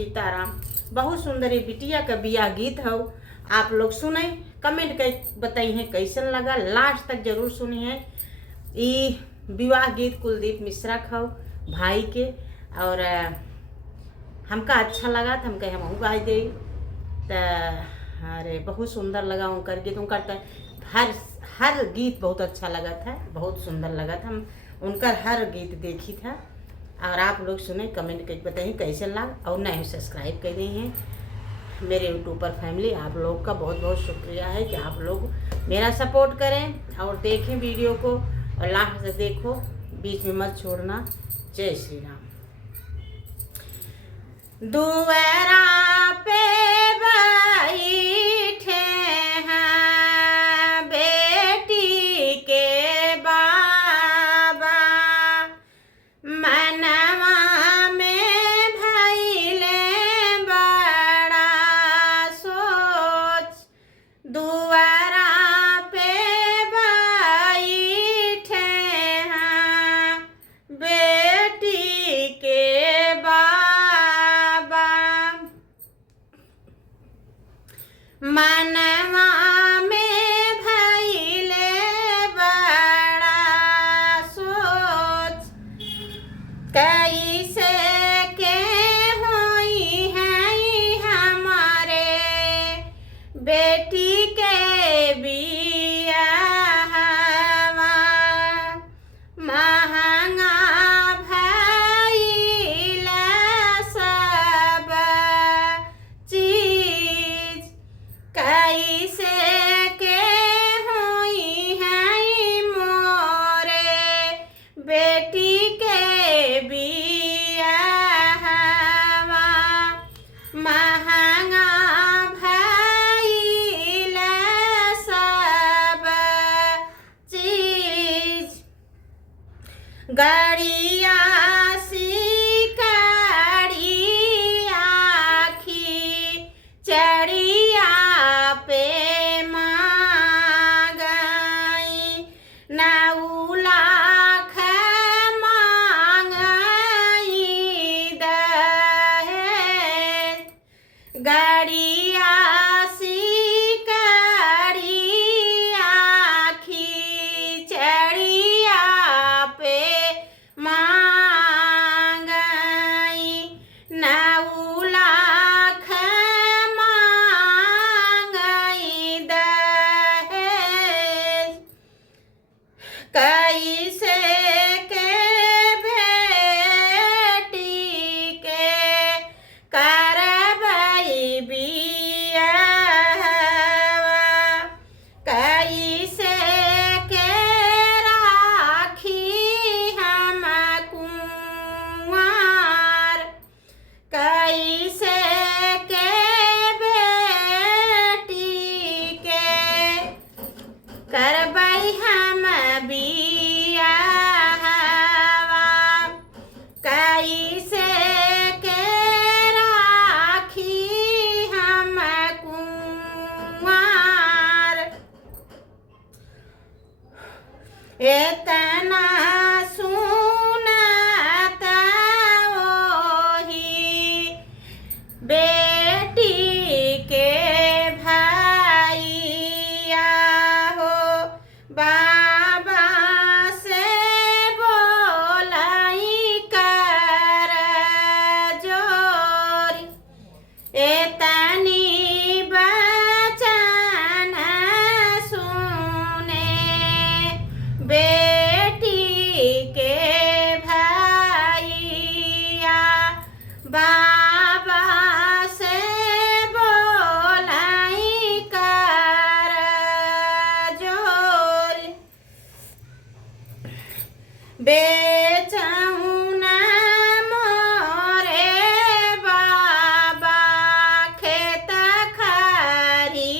सीताराम। बहुत सुंदर बिटिया का बिया गीत हो, आप लोग सुने, कमेंट कर बताई हैं कैसन लगा, लास्ट तक जरूर सुनी है। ये विवाह गीत कुलदीप मिश्रा खाओ भाई के, और हमका अच्छा लगा तो हम कहे हम गा दे। तो अरे बहुत सुंदर लगा उनकर गीत, उनका हर गीत बहुत अच्छा लगा था, बहुत सुंदर लगा था। हम उनका हर गीत देखी था, और आप लोग सुने, कमेंट करके बताइए कैसे लगा, और नए सब्सक्राइब कर दी हैं मेरे यूट्यूब पर फैमिली। आप लोग का बहुत बहुत शुक्रिया है कि आप लोग मेरा सपोर्ट करें और देखें वीडियो को, और लास्ट तक देखो, बीच में मत छोड़ना। जय श्री राम। दुआरा पे बैठे हैं बेटी के बाबा, मनवा में भइले बड़ा सोच। दुआरा पे बैठे हैं बेटी के बाबा, मनवा में भइले बड़ा सोच। कैसे के होई है हमारे बेटी के बियाहवा, महंगा भइल सब चीज। कैसे के होई है मोरे बेटी के बियाहवा, महंगा भइल सब चीज। गड़िया सिकड़िया आखी चढ़िया पे मांगई, नौ लाख मांगई दहेज। गड़िया सिकड़िया आखी चढ़िया पे मांगई, नौ लाख मांगई दहेज। कैसे के बेटी के करबई बियाहवा, कैसे के राखी हम कुंवार, कैसे के बेटी के करबई हम बियाहवा, कैसे के राखी हम कुंवार। इतना सुनत ओही बेटी के भैया हो, बाबा से बोलाई कर जोरी। इतनी बचन सुने बेटी के भैया, बाबा से बोलाई कर जोरी। बेचऊँ न मोरे बाबा खेत खरियान,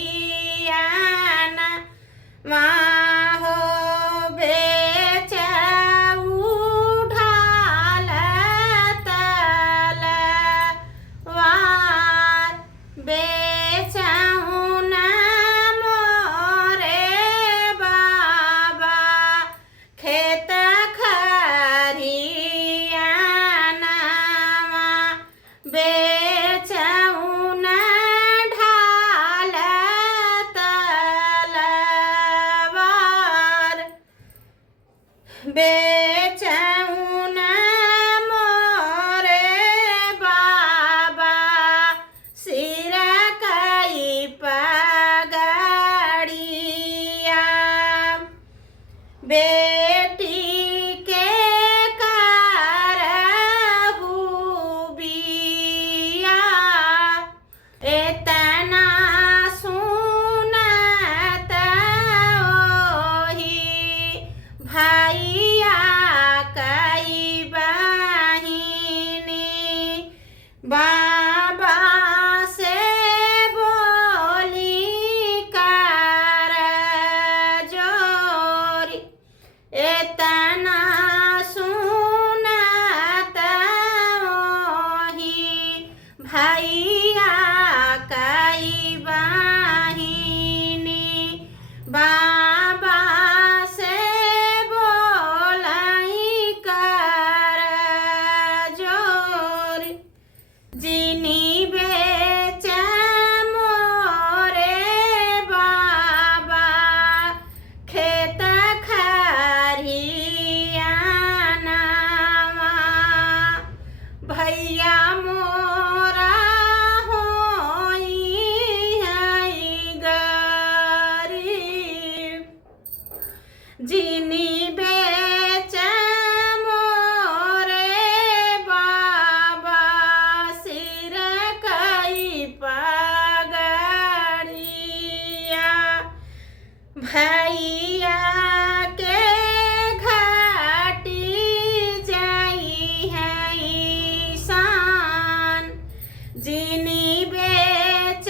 माहो बेचऊँ ढाल तलवार। बेचऊँ न मोरे बाबा खेत खरियान, भैया कई बहिनी बाबा से बोलाई कर जोर जिनी बेच मोरे बाबा खेत खरियानावा भैया मोरा होई है गरीब जिनी बेच मोरे बाबा सिर कई पगड़िया भैया के घाटी जाई है ईशान जिनी बेच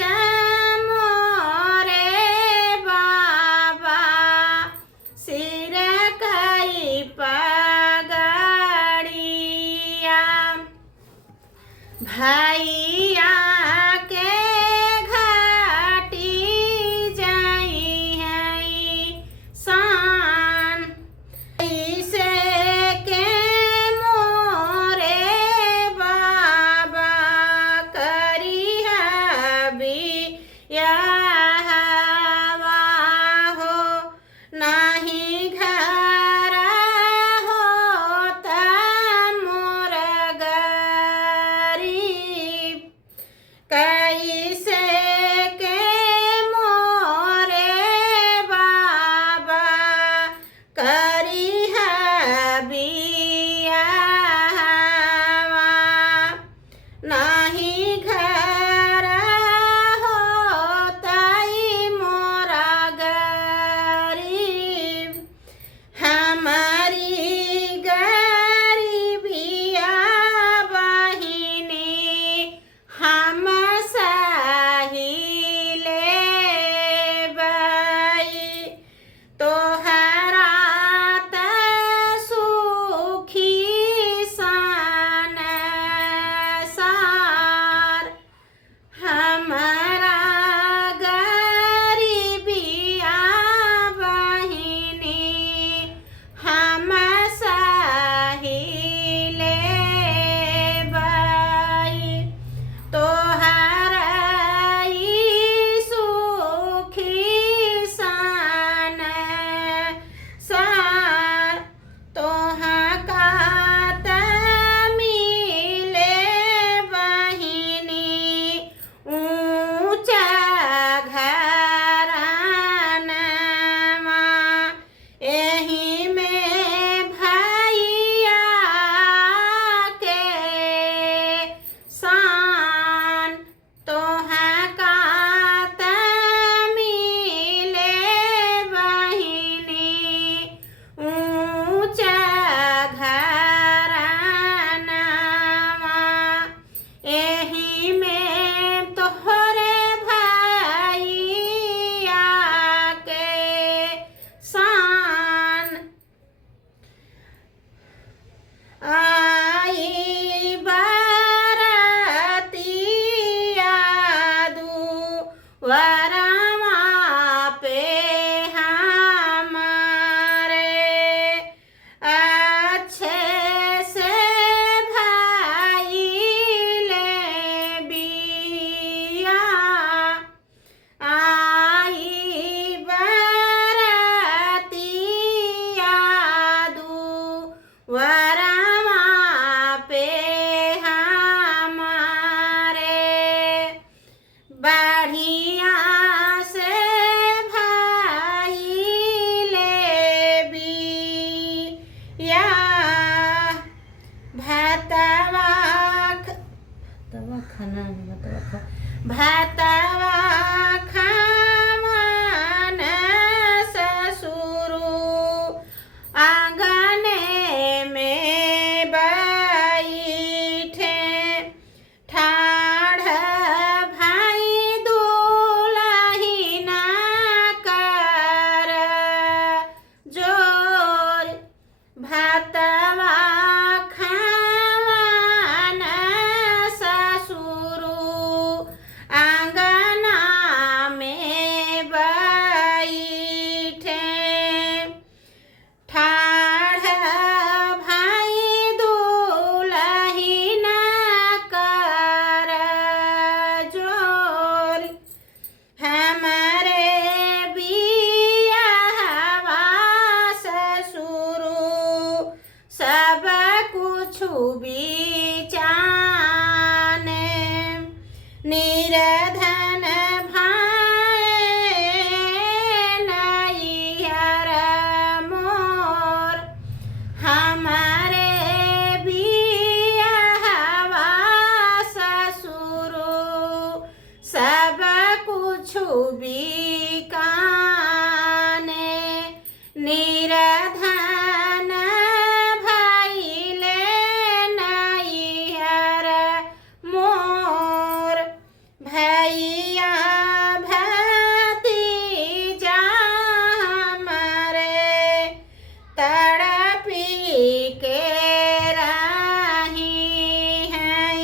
मोरे बाबा सिर कई पगड़िया भैया के घाटी जाई है ईशान ऐसे के मोरे बाबा करी बियाहवा हो नाही घर होता मोर गरीब कैसे के मोरे बाबा करी बियाहवा नाही घर होता मोरा गरीब हमारी गरीबिया बहिनी हम सहिले बई तोहरा त सुखी संसार हमारा गरीबिया बहिनी हम सहिले बई तोहरा ई सुखी संसार तोहा कात मिले बहिनी ऊंचा घरानमा एही में भैया के शान तोहा कात मिले बहिनी ऊंचा घरानमा एही में तोहरे भैया के शान आई बरतिया दुआरमा पे हमारे अच्छे से भाई ले बिया आई बरतिया दुआरमा पे हमारे बढ़िया से भाई ले बिया भतवा खाना भतवा खामन ससुरु आंगने में बैठे ठाढ़ भाई दुलहिना कर जोर भतवा खावन ससुरु निर्धन भाए नैहर मोर हमारे बियाहवा ससुरो सब कुछ बिकाने निर्धन भइले नैहर मोर भैया भतीजा हमरे तड़पी के रही हैं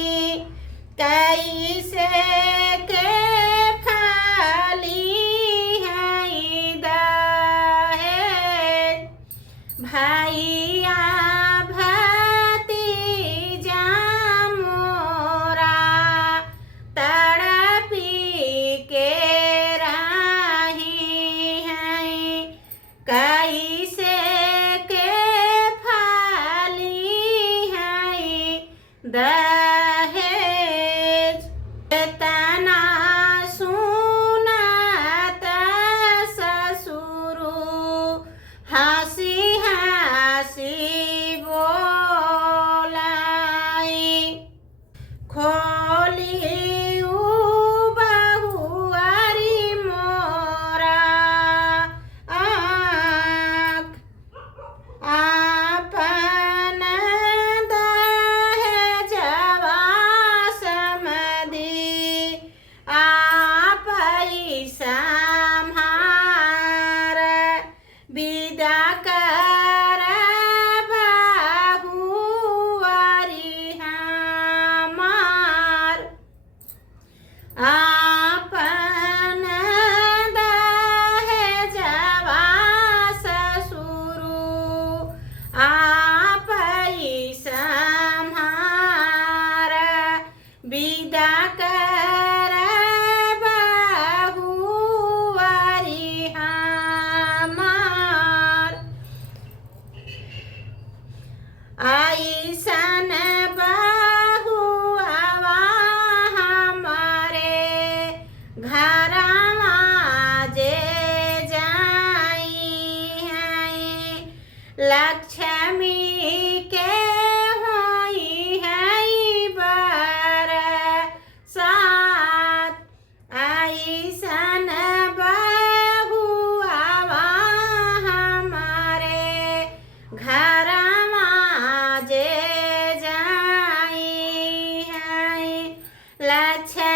कैसे के फली हैं दहेज भैया भतीजा मोरा तड़पी के रही हैं कैसे के फली हैं दहेज तना सुनत ससुरु हंसी हंसी बोलाई खोली बहुआरी मोरा आँख आपन दहेजवा समधी आप सम्हार विदा कर बहुआरी हमार आपन दहेजवा ससुरु आप सम्हार विदा कर बहुआरी हमार ऐसन बहुआवा हमारे घरवा जे जाई हैं लक्ष्मी के होई है बरसात ऐसन बहुआवा हमारे घरवा जे जाई हैं लक्ष्मी